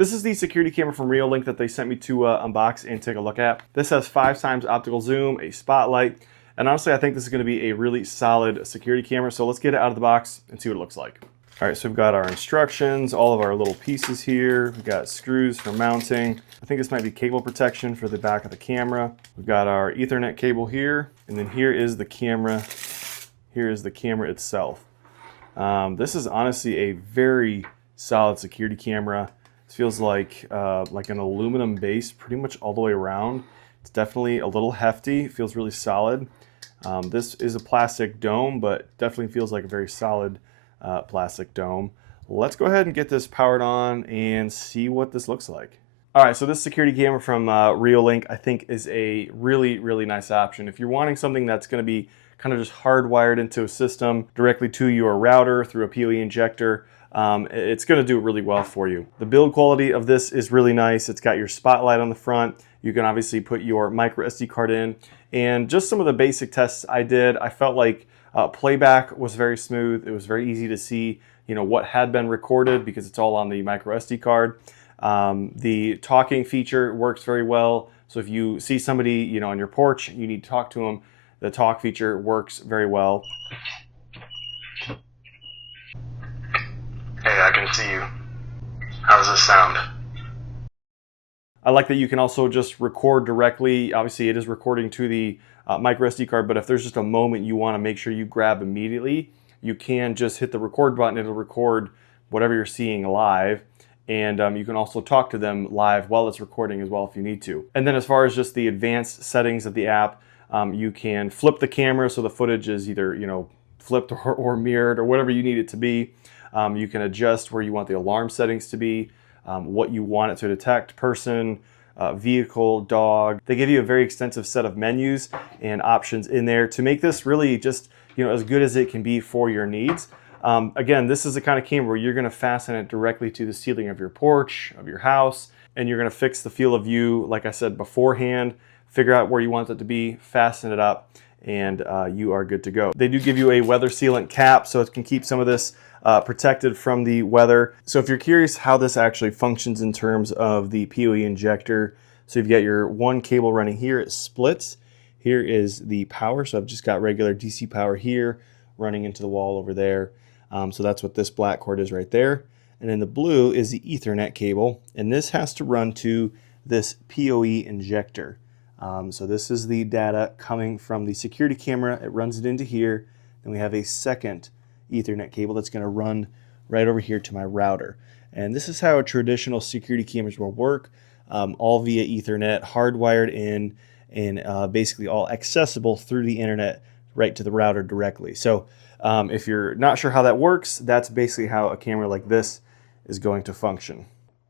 This is the security camera from REOLINK that they sent me to unbox and take a look at. This has 5x optical zoom, a spotlight, and honestly I think this is going to be a really solid security camera. So let's get it out of the box and see what it looks like. All right, so we've got our instructions, all of our little pieces here. We've got screws for mounting. I think this might be cable protection for the back of the camera. We've got our Ethernet cable here, and then here is the camera. Here is the camera itself. This is honestly a very solid security camera. It feels like an aluminum base pretty much all the way around. It's definitely a little hefty. It feels really solid. This is a plastic dome, but definitely feels like a very solid plastic dome. Let's go ahead and get this powered on and see what this looks like. All right, so this security camera from REOLINK I think is a really, really nice option. If you're wanting something that's going to be kind of just hardwired into a system directly to your router through a PoE injector, it's going to do it really well for you. The build quality of this is really nice. It's got your spotlight on the front. You can obviously put your micro SD card in, and just some of the basic tests I did, I felt like playback was very smooth. It was very easy to see, what had been recorded because it's all on the micro SD card. The talking feature works very well. So if you see somebody, on your porch, you need to talk to them, the talk feature works very well. Hey, I can see you. How does this sound? I like that you can also just record directly. Obviously, it is recording to the micro SD card, but if there's just a moment you want to make sure you grab immediately, you can just hit the record button. It'll record whatever you're seeing live, and you can also talk to them live while it's recording as well if you need to. And then as far as just the advanced settings of the app, you can flip the camera so the footage is either flipped or mirrored or whatever you need it to be. You can adjust where you want the alarm settings to be, what you want it to detect, person, vehicle, dog. They give you a very extensive set of menus and options in there to make this really just as good as it can be for your needs. Again, this is the kind of camera where you're going to fasten it directly to the ceiling of your porch, of your house, and you're going to fix the field of view, like I said beforehand, figure out where you want it to be, fasten it up, and you are good to go. They do give you a weather sealant cap so it can keep some of this protected from the weather. So if you're curious how this actually functions in terms of the PoE injector, so you've got your one cable running here, it splits. Here is the power, so I've just got regular DC power here running into the wall over there. So that's what this black cord is right there. And then the blue is the Ethernet cable, and this has to run to this PoE injector. So this is the data coming from the security camera. It runs it into here. Then we have a second Ethernet cable that's going to run right over here to my router. And this is how a traditional security cameras will work, all via Ethernet, hardwired in, and basically all accessible through the internet right to the router directly. So if you're not sure how that works, that's basically how a camera like this is going to function.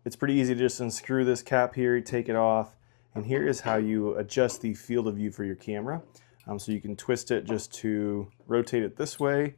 It's pretty easy to just unscrew this cap here, take it off, and here is how you adjust the field of view for your camera. So you can twist it just to rotate it this way.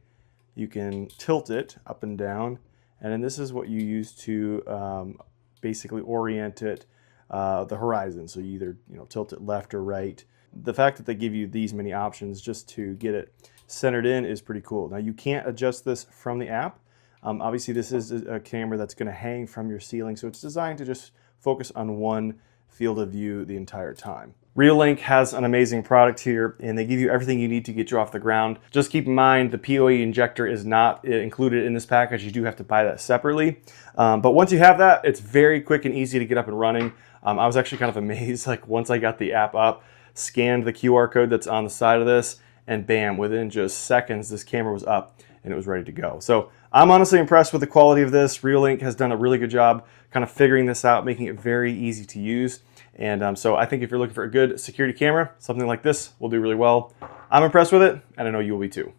You can tilt it up and down, and then this is what you use to basically orient it the horizon. So you either tilt it left or right. The fact that they give you these many options just to get it centered in is pretty cool. Now you can't adjust this from the app. Obviously this is a camera that's going to hang from your ceiling, so it's designed to just focus on one field of view the entire time. REOLINK has an amazing product here, and they give you everything you need to get you off the ground. Just keep in mind the PoE injector is not included in this package. You do have to buy that separately. But once you have that, it's very quick and easy to get up and running. I was actually kind of amazed, like once I got the app up, scanned the QR code that's on the side of this, and bam, within just seconds, this camera was up and it was ready to go. So I'm honestly impressed with the quality of this. REOLINK has done a really good job kind of figuring this out, making it very easy to use. And so I think if you're looking for a good security camera, something like this will do really well. I'm impressed with it, and I know you will be too.